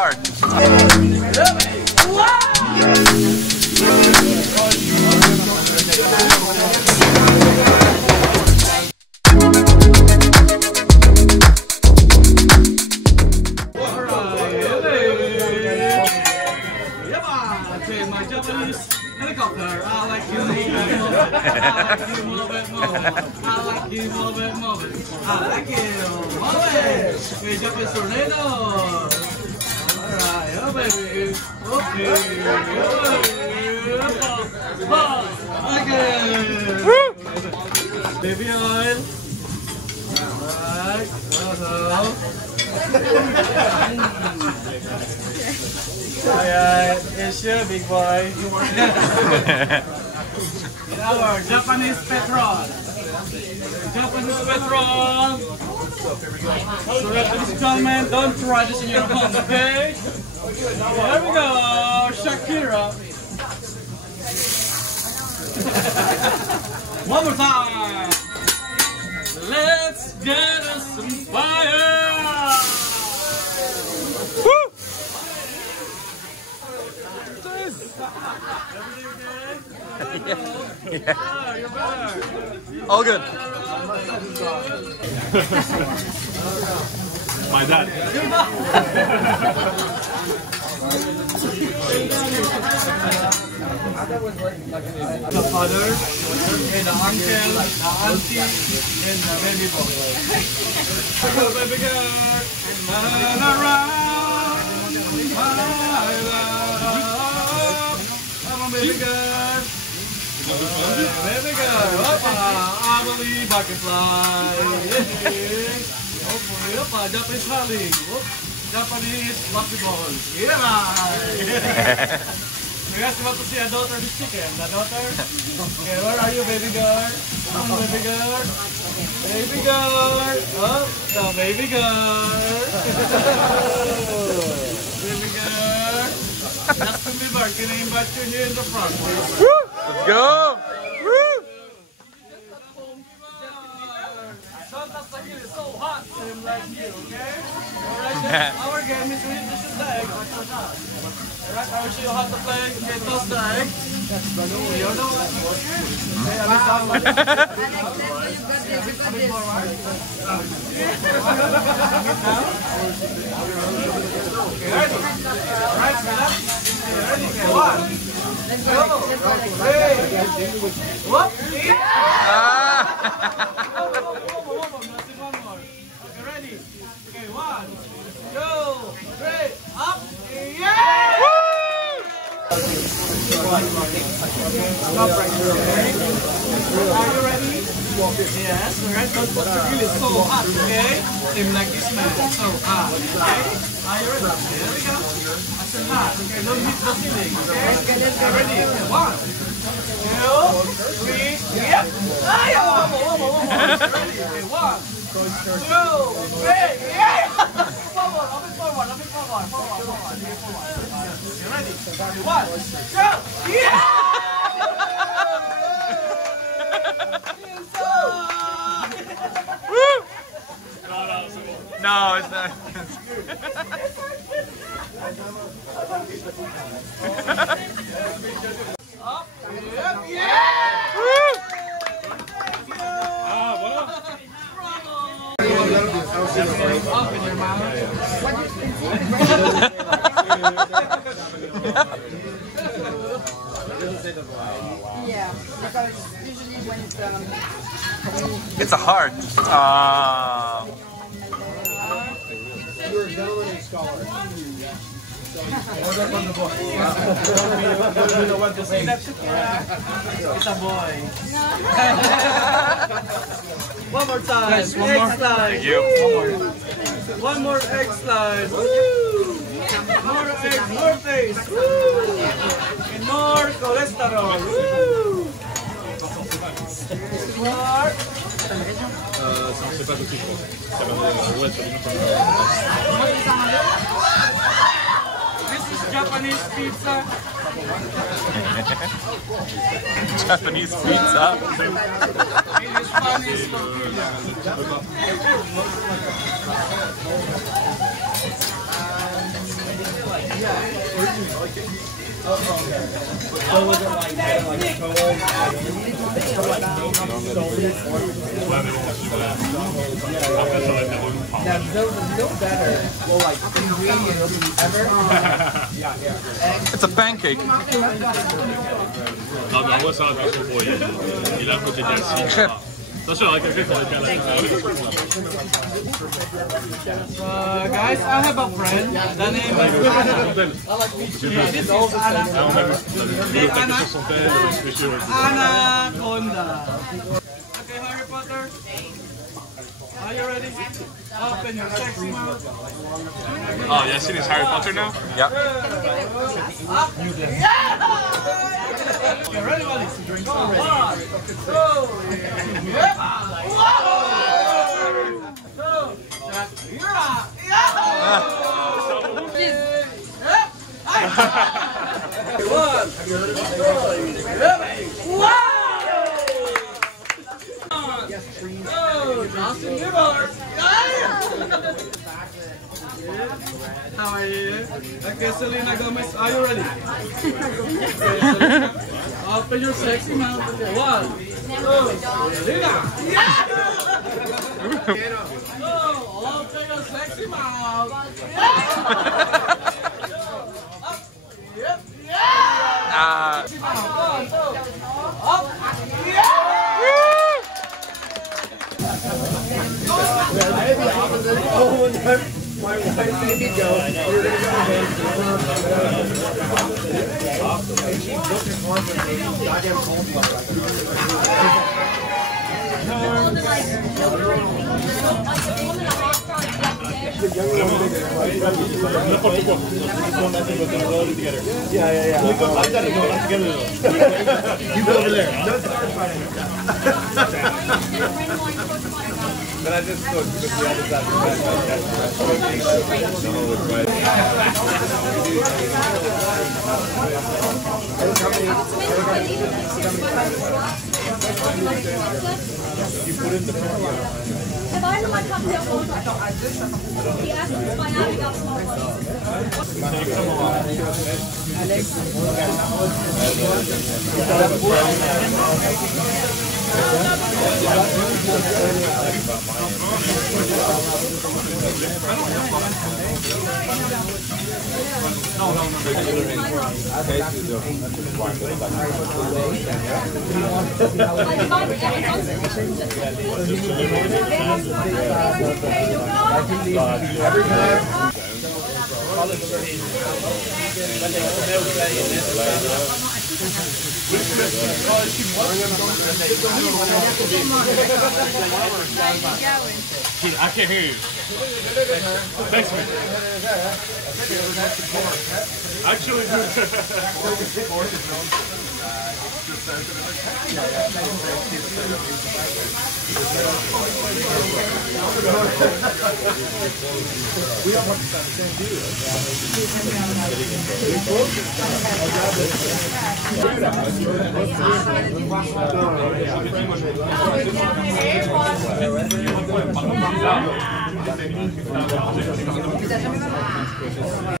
hard. My Japanese helicopter. I like you move it, move it. I like you move it, move it. I like you move it. Hey, Japanese tornado. Alright, oh baby. Okay. Okay. Baby oil. Alright. Alright, it's you, big boy. Our Japanese petrol. Japanese petrol. So ladies and gentlemen, don't try this in your home, okay? There we go, Shakira. One more time. Let's get us some fire. Woo! Yeah. You're better. All good. My dad. The father, and the uncle, the auntie, and the baby boy. Hello, baby girl. Turn around, my love. Come on, baby girl. Baby girl. I believe I can fly. Hopefully, Japanese hurling. Japanese basketball. Yeah. You guys about to see a daughter this chicken. The daughter? Okay, where are you, baby girl? Come on, baby girl. Baby girl. Oh, the baby girl. Baby girl. Justin Bieber, can I invite you here in the front? Let's go. Woo! Sometimes it's so hot, same like you, okay? Alright, our game is to hit the shoot the egg. Alright, I will show you how to play. Okay, toss the egg. You know what? Okay, I will start like that. Okay, ready? Alright, relax. Okay, ready? Okay, 1, 2, 3. Whoop! Okay, ready? Okay, 1, 2, 3. Up! Yeah! Stop right here, okay? Are you ready? Yes, alright. Don't put the grill, it's so hot, okay? Same like this man, so hot, okay? Are you ready? There we go. That's a hot, okay? Don't hit the ceiling, okay? Okay, ready? 1, 2, 3, yep! One more. Ready? Okay, 1, 2, 3, yeah! Forward, a bit forward. Okay, ready? 1, 2, yeah! No, it's not. Up, yep, yeah! Woo! Up in your mouth. Yeah, because usually when it's It's a heart. You're a gentleman and scholar. Order from the boy. You know what to say. It's a boy. One more time. Yes, one more. Thank you. One more egg slice. Woo! More eggs, more taste. Woo! And more cholesterol. Woo! More. Ça ne fait pas beaucoup, je pense. Ça va ouais, sur les This is Japanese pizza. Japanese pizza. In Spanish tortilla. It's a pancake. Non, mais moi, ça va bien pour il a un côté d'acide. Attention, il y a quelqu'un qui a le guys, I have a friend. The name is Anaconda. Okay, Harry Potter. Are you ready? Open your sexy mouth. Oh, yeah, seen his Harry Potter now? Yeah. You ready, buddy? Drink some. 1, 2, how are you? Okay, Selena Gomez, are you ready? Okay, Selena, open your sexy mouth. 1, 2, Selena. Oh, open your sexy mouth. Yep, yeah. My wife made me go. We were going to go and she booked a conference and she goddamn called me. N'importe quoi. Yeah. I got it. No, not together. You go over there. Don't start fighting. But I just looked with the other You put in the Der Weidemann kam sehr Montag. Die ersten 2 Jahre gab es I can't hear you. Text me. Actually, We don't want to stop the same dude.